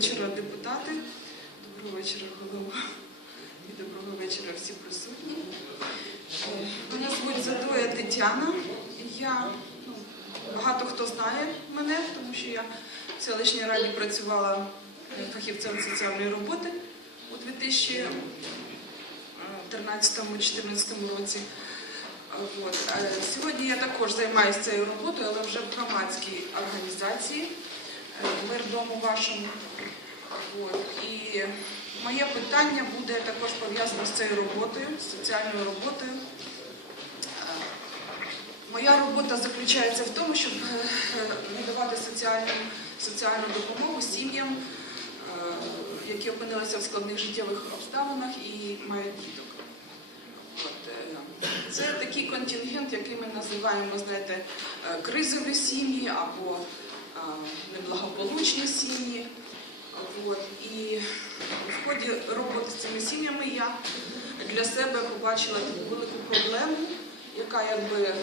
вечора, депутати. Доброго вечора, голова. І доброго вечора всі присутні. Е, Мене звуть Задоя Тетяна. Я ну, багато хто знає мене, тому що я в селищній раді працювала е, фахівцем соціальної роботи у 2013-2014 році. От. Е, Сьогодні я також займаюся цією роботою, але вже в громадській організації е, мир дому вашому. І моє питання буде також пов'язане з цією роботою, з соціальною роботою. Е, Моя робота заключається в тому, щоб е, надавати соціальну, соціальну допомогу сім'ям, е, які опинилися в складних життєвих обставинах і мають діток. От, Це такий контингент, який ми називаємо, знаєте, кризові сім'ї або неблагополучні сім'ї. І в ході роботи з цими сім'ями я для себе побачила таку велику проблему, яка якби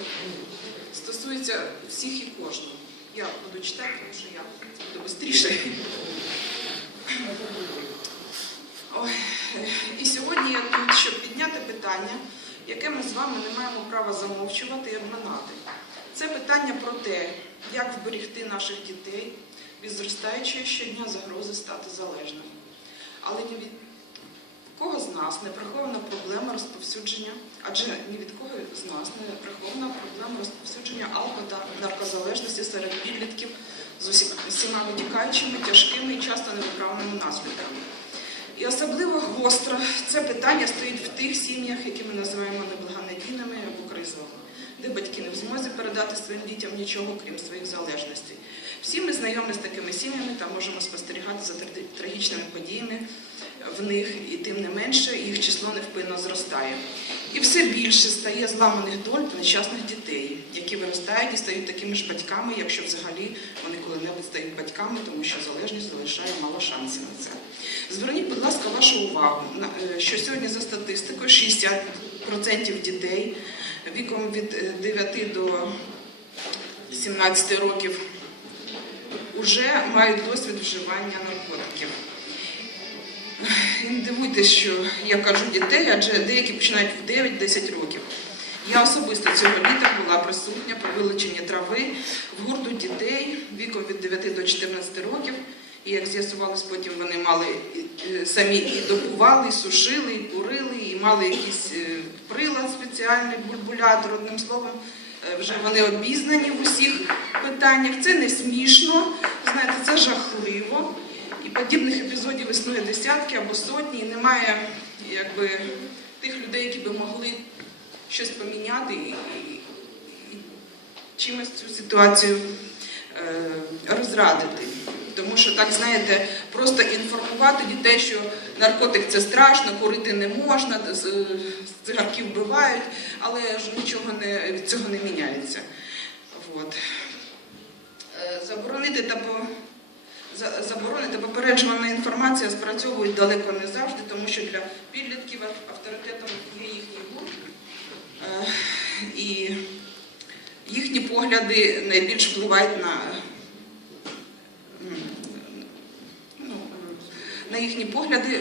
стосується всіх і кожного. Я буду читати, тому що я буду швидше. І сьогодні я тут, щоб підняти питання, яке ми з вами не маємо права замовчувати і обминати. Це питання про те, як вберегти наших дітей від зростаючої щодня загрози стати залежними. Але ні від кого з нас не прихована проблема розповсюдження, адже ні від кого з нас не прихована проблема розповсюдження алко та наркозалежності серед підлітків з усіма витікаючими, тяжкими і часто невиправними наслідками. І особливо гостро це питання стоїть в тих сім'ях, які ми називаємо неблагонадійними або кризовими, де батьки не в змозі передати своїм дітям нічого, крім своїх залежностей. Всі ми знайомі з такими сім'ями та можемо спостерігати за трагічними подіями в них, і тим не менше їх число невпинно зростає. І все більше стає зламаних доль нещасних дітей, які виростають і стають такими ж батьками, якщо взагалі вони коли-небудь стають батьками, тому що залежність залишає мало шансів на це. Зверніть, будь ласка, вашу увагу, е, що сьогодні за статистикою 60% дітей віком від е, 9 до 17 років вже мають досвід вживання наркотиків. Не дивуйтесь, що я кажу дітей, адже деякі починають в 9-10 років. Я особисто цього літа була присутня при вилученні трави в гурту дітей віком від 9 до 14 років. І як з'ясувалось, потім вони мали е, самі і добували, і сушили, і курили, мали якийсь е, прилад спеціальний, бульбулятор, одним словом. Е, Вже вони обізнані в усіх питаннях. Це не смішно, знаєте, це жахливо. І подібних епізодів існує десятки або сотні, і немає якби, тих людей, які би могли щось поміняти і, і, і чимось цю ситуацію е, розрадити. Тому що так, знаєте, просто інформувати дітей, що наркотик це страшно, курити не можна, цигарки вбивають, але ж нічого не, від цього не міняється. От. Е, Заборонити та по за- заборони та попереджувана інформація спрацьовують далеко не завжди, тому що для підлітків ав- авторитетом є їхній гурт. Е, І їхні погляди найбільш впливають на, м, ну, на їхні погляди.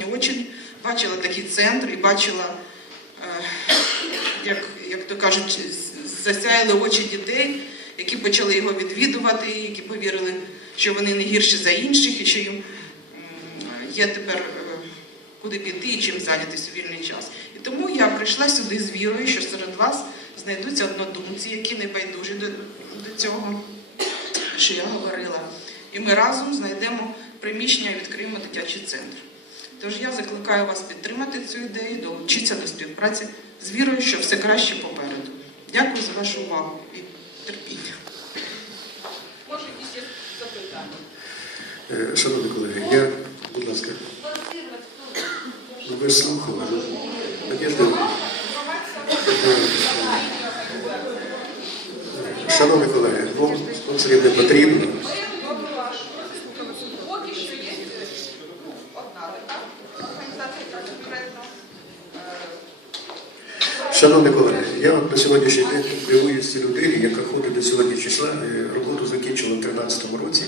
Я очень бачила такий центр і бачила, е, як, як то кажуть, засяяли очі дітей, які почали його відвідувати, які повірили, що вони не гірші за інших і що їм є тепер е, куди піти і чим зайнятися у вільний час. І тому я прийшла сюди з вірою, що серед вас знайдуться однодумці, які не байдужі до, до цього, що я говорила. І ми разом знайдемо приміщення і відкриємо дитячий центр. Тож я закликаю вас підтримати цю ідею, долучитися до співпраці з вірою, що все краще попереду. Дякую за вашу увагу і терпіння. Може, якісь є запитання? Е, Шановні колеги, я, будь ласка, ви ж слухали. Іванівна. Шановні колеги, ну, спонсорів не потрібно. Поки що є ну, одна така організація, яка конкретно Шановні колеги, я на сьогоднішній день дивуюся людині, яка ходить до сьогодні числа, е, роботу закінчила в 2013 році,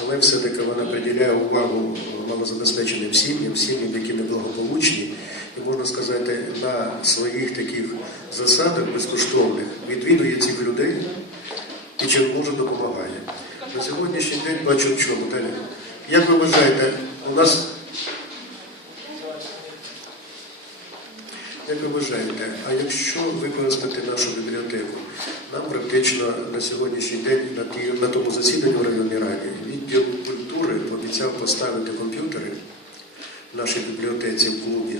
але все-таки вона приділяє увагу малозабезпеченим сім'ям, сім'ям, які неблагополучні, і можна сказати, на своїх таких засадах безкоштовних відвідує цих людей і чим може допомагає. На сьогоднішній день бачу в чому. Далі. Як ви вважаєте, у нас Ви вважаєте, а якщо використати нашу бібліотеку, нам практично на сьогоднішній день на, тому засіданні в районній раді відділ культури пообіцяв поставити комп'ютери в нашій бібліотеці в клубі.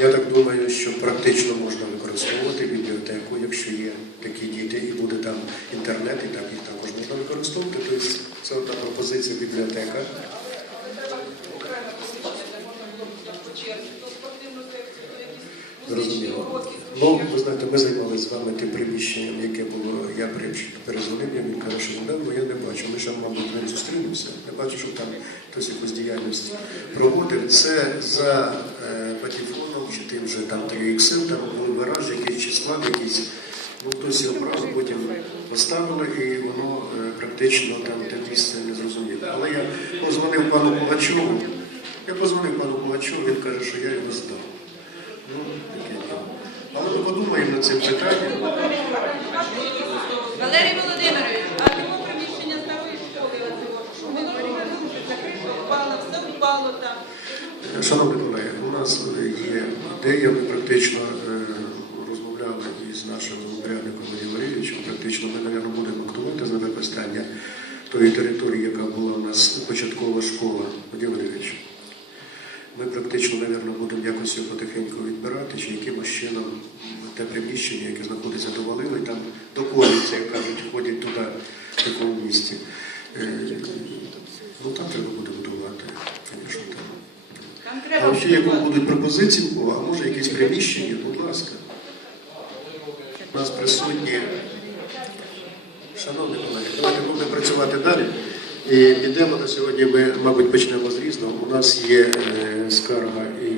Я так думаю, що практично можна використовувати бібліотеку, якщо є такі діти, і буде там інтернет, і так їх також можна використовувати. Тобто це одна пропозиція бібліотека. Зрозуміло. Ну, ви знаєте, ми займалися з вами тим приміщенням, яке було, я перезвонив, я він каже, що недавно я не бачу. Ми ще, мабуть, не зустрінемося. Я бачу, що там хтось якусь діяльність проводив. Це за е, патефоном, чи тим же там 3XL, там був гараж якийсь чи склад якийсь. Ну, хтось його брав, потім поставили, і воно е, практично там те місце не зрозуміло. Але я позвонив пану Пугачову, я позвонив пану Пугачову, він каже, що я його здав. Ну. Але ми подумаємо над цим питанням. Валерій Володимирович, а чому приміщення старої школи оцього? Воно ж вже закрито, впало, все впало там. Шановні колеги, у нас є ідея, ми практично е, розмовляли із нашим урядником Валерійовичем. Практично ми, мабуть, будемо актувати за використання тої території, яка була у нас початкова школа. Валерійович, ми практично, мабуть, будемо якось його потихеньку відбирати, чи якимось чином те приміщення, яке знаходиться довалили, там доколюється, як кажуть, ходять туди, в такому місці. Е, Ну там треба буде будувати, звісно, там. А ще як будуть пропозиції, а може якісь приміщення, будь ласка. У нас присутні. Шановні колеги, давайте будемо працювати далі. І підемо на сьогодні. Ми, мабуть, почнемо з різного. У нас є е, скарга і